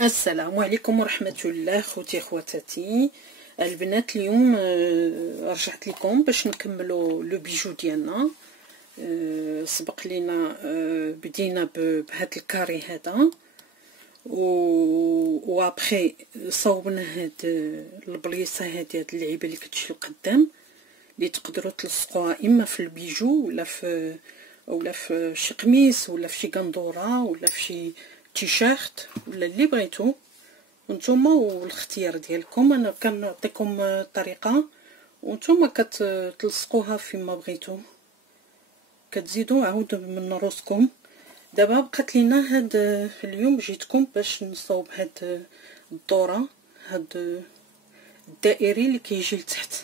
السلام عليكم ورحمة الله خوتي خواتاتي البنات. اليوم رجعت لكم باش نكملوا لو بيجو ديالنا. سبق لينا بدينا بهذا الكاري هذا وابخي صوبنا هاد البليصه هاد اللعيبه اللي كتجي القدام اللي تقدروا تلصقوها اما في البيجو ولا في شي قميص ولا في شي قندوره ولا في شي تيشيرت ولا اللي بغيتو نتوما والاختيار ديالكم. انا كنعطيكم الطريقه وانتم كتلصقوها فيما بغيتو، كتزيدوا عاود من راسكم. دابا بقات لينا هاد اليوم جيتكم باش نصاوب هاد الدوره، هاد الدائري اللي كيجي لتحت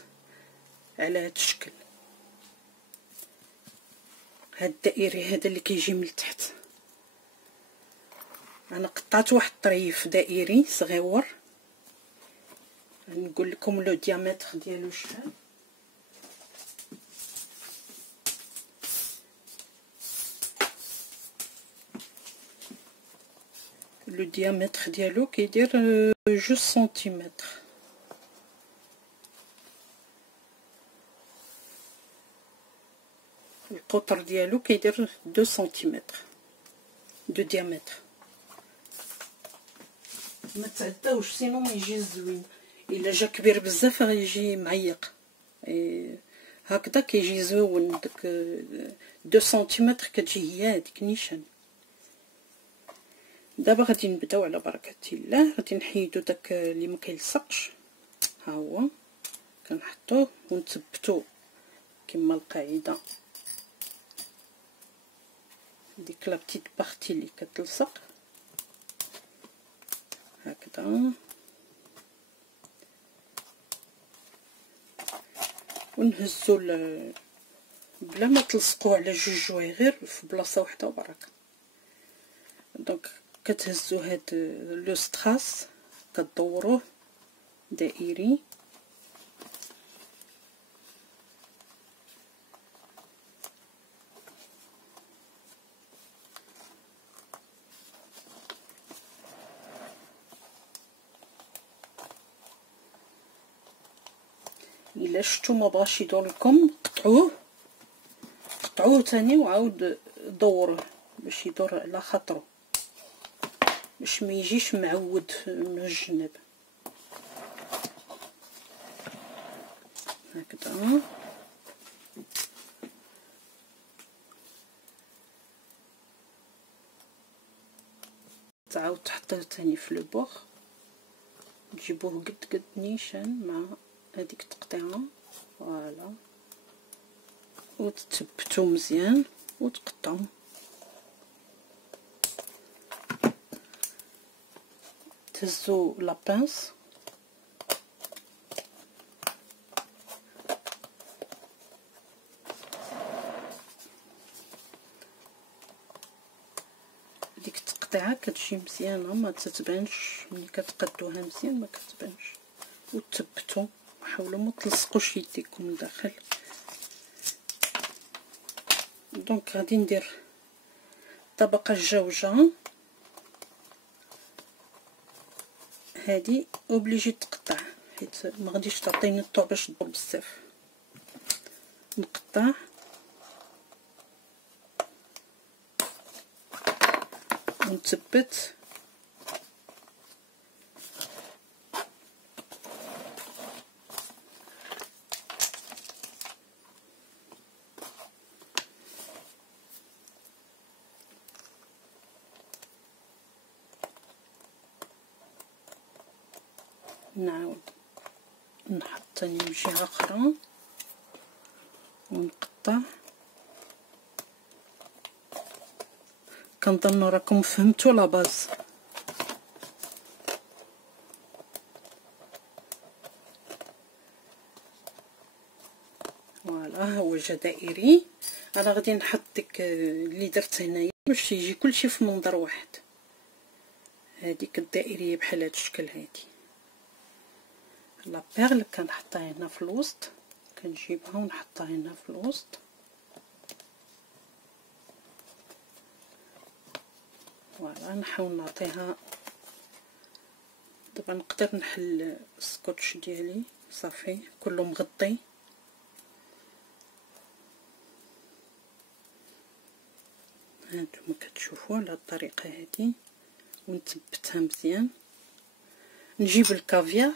على هاد الشكل. هاد الدائري هذا اللي كيجي من التحت انا قطعت واحد الطريف دائري صغيور. نقول لكم لو ديامتر ديالو شحال. لو ديامتر ديالو كيدير 2 سنتيمتر. القطر ديالو كيدير 2 سنتيمتر دو ديامتر. ما تعداوش سينو ما يجي زوين، الا جا كبير بزاف غيجي معيق. هكذا كيجي زوين. داك 2 سنتيمتر كتجي هي هذيك نيشان. دابا غادي نبداو على بركه الله. غادي نحيدو داك اللي ما كيلصقش، ها هو كنحطوه ونثبتو كما القاعده ديك لا بتيت بارتي اللي كتلصق هكذا، ونهزو بلا ما تلصقوه على جوج جوايغير في بلاصه واحده وبركه. دونك كتهزو هاد لو ستراس كدوروه دائري الا شفتو ما بغاش يدور لكم قطعوه تاني وعاود دوروه باش يدور على خاطرو، باش ما يجيش معود من الجناب هكذا. تعاود تحطوه تاني في لو بوغ، تجيبوه قد نيشان مع هذيك التقطيعه فوالا، وتثبتو مزيان وتقطعو. تهزو لابانس ديك التقطيعه كتجي مزيانه ما تتبانش ملي كتقادوها مزيان، ما كتبانش. وتثبتو حاولوا ما تلصقوش يديكم لداخل. دونك غادي ندير الطبقه الجوجه هادي اوبليجي تقطع حيت ما غاديش تعطيني الطو باش تدور بزاف. نقطع ونثبت نعاود نحط تاني من جهه اخرى ونقطع. كنظن راكم فهمتوا لا باز. فوالا هو جا دائري. انا غادي نحط ديك اللي درت هنايا باش يجي كلشي في منظر واحد. هذيك الدائريه بحال هذا الشكل هادي لا بيرل كنحطها هنا في الوسط، كنجيبها ونحطها هنا في الوسط. فوالا نحاول نعطيها دابا نقدر نحل السكوتش ديالي صافي كله مغطي. هانتوما كتشوفوا على الطريقه هذه ونثبتها مزيان. نجيب الكافيار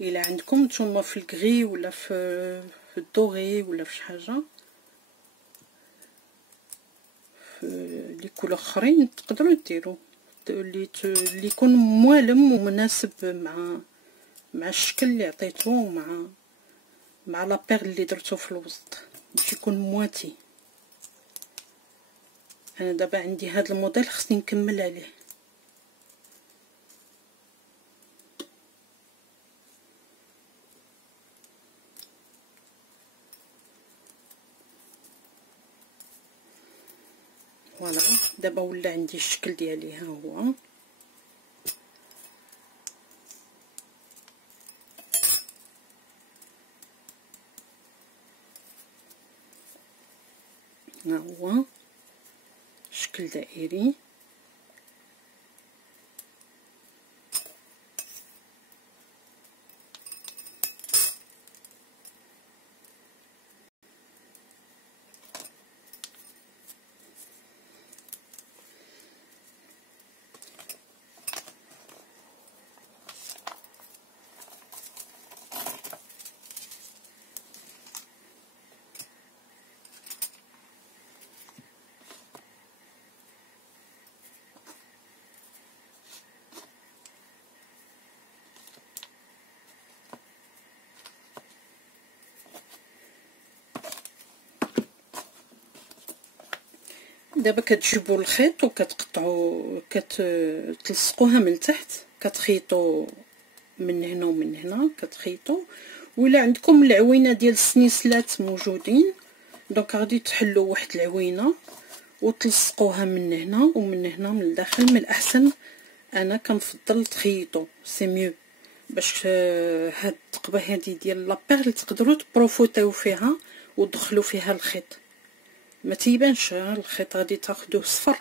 الا عندكم نتوما في الكغي ولا في الدوغي ولا في شي حاجه لي كولور اخرين تقدروا ديروا اللي يكون موالم ومناسب مع الشكل اللي عطيتوه مع لابير اللي درتو في الوسط باش يكون مواتي. انا دابا عندي هذا الموديل خصني نكمل عليه. فوالا دابا ولا عندي الشكل ديالي ها هو. ها هو شكل دائري. دابا كتجيبوا الخيط وكتقطعوا كتلصقوها من تحت، كتخيطوا من هنا ومن هنا كتخيطوا. ولا عندكم العوينه ديال السنيسلات موجودين دونك غادي تحلوا واحد العوينه وتلصقوها من هنا ومن هنا من الداخل. من الاحسن انا كنفضل تخيطوا سي ميو باش هاد الثقبه هذه ديال لابير اللي تقدروا تبروفوتيو فيها ودخلوا فيها الخيط ما تيبانش. الخيط غادي تاخذوه صفر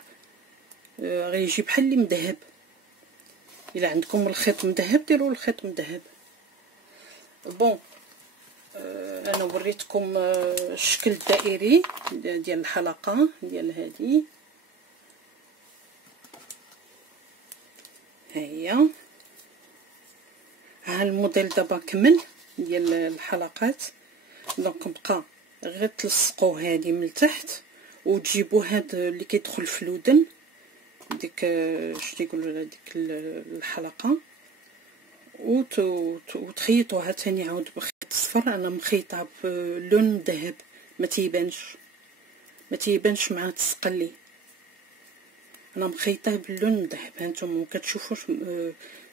غيجي بحال اللي مذهب. الا عندكم الخيط مذهب ديروا الخيط مذهب. بون انا وريتكم الشكل الدائري ديال الحلقه ديال هذه. ها هي ها الموديل دابا كمل ديال الحلقات. دونك بقى غير تلصقوا هذه من تحت وتجيبوا هذا اللي كيدخل في الودن ديك شنو يقولوا ديك الحلقه وتخيطوها ثاني عاود بخيط صفر. انا مخيطها بلون ذهب ما تيبانش مع تسقلي. انا مخيطه باللون ذهب. هانتوما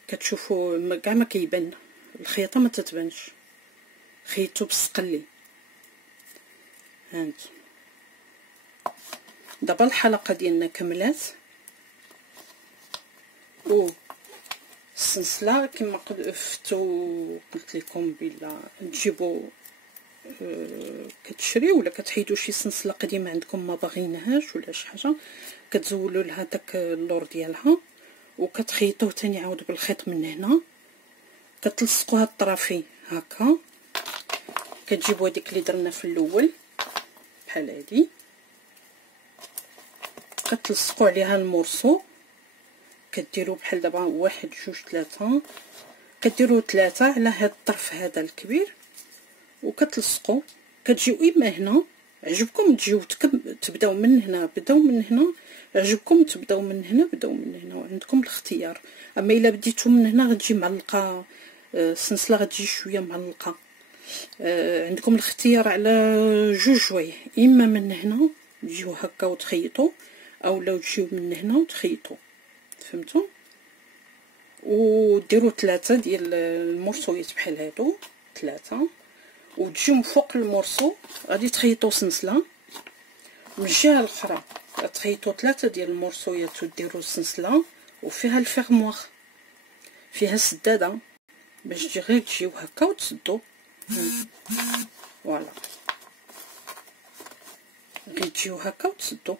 كتشوفوا كاع ما كيبان الخيطه ما تتبانش. خيطو بالسقلي. هانت دابا الحلقه ديالنا كملات و السلسله كما قلت لكم بلا تجيبوا كتشريو ولا كتحيدوا شي سلسله قديمه عندكم ما باغينهاش ولا شي حاجه كتزولوا لها داك اللور ديالها وكتخيطوه ثاني عاود بالخيط من هنا كتلصقوها الطرافين هكا. كتجيبوا هذيك اللي درنا في الاول بحال هادي كتلصقوا عليها المورسو. كديروا بحال دابا 1 2 3 كديروا 3 على هاد الطرف هذا الكبير وكتلصقوا. كتجيو اما هنا عجبكم تجيو تبداو من هنا بداو من هنا عجبكم تبداو من هنا بداو من هنا وعندكم الاختيار. اما الا بديتو من هنا غتجي معلقه السلسله غتجي شويه معلقه. عندكم الاختيار على جوج جوايه اما من هنا تجيو هكا وتخيطوا او لو تجيو من هنا وتخيطوا فهمتوا. وديروا 3 ديال المرصويات بحال هادو 3 وتجيو من فوق المرصو غادي تخيطوا سلسله من الجهه الاخرى تخيطوا 3 ديال المرصويات وديروا سلسله وفيها الفيغموار فيها السداده باش تجي غير تجيو هكا وتسدوا. فوالا غير تجيو هكا وتسدوا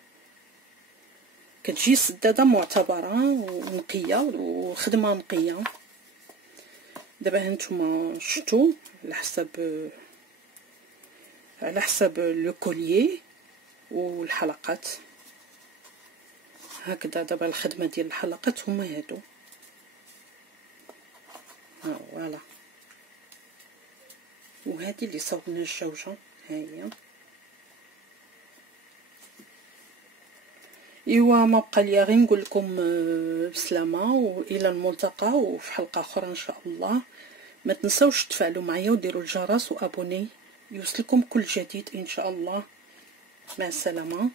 كتجي السداده معتبره ونقيه وخدمه نقيه. دابا هانتوما شفتوا على حسب لو كوليي والحلقات هكذا. دابا الخدمه ديال الحلقات هما هادو، ها فوالا. وهذه اللي صوبنا الجوجه، ها هي. ايوا ما بقى ليا غير نقول لكم بسلامه والى الملتقى وفي حلقه اخرى ان شاء الله. ما تنسوش تفعلوا معايا وديروا الجرس وابوني يوصلكم كل جديد ان شاء الله. مع السلامه.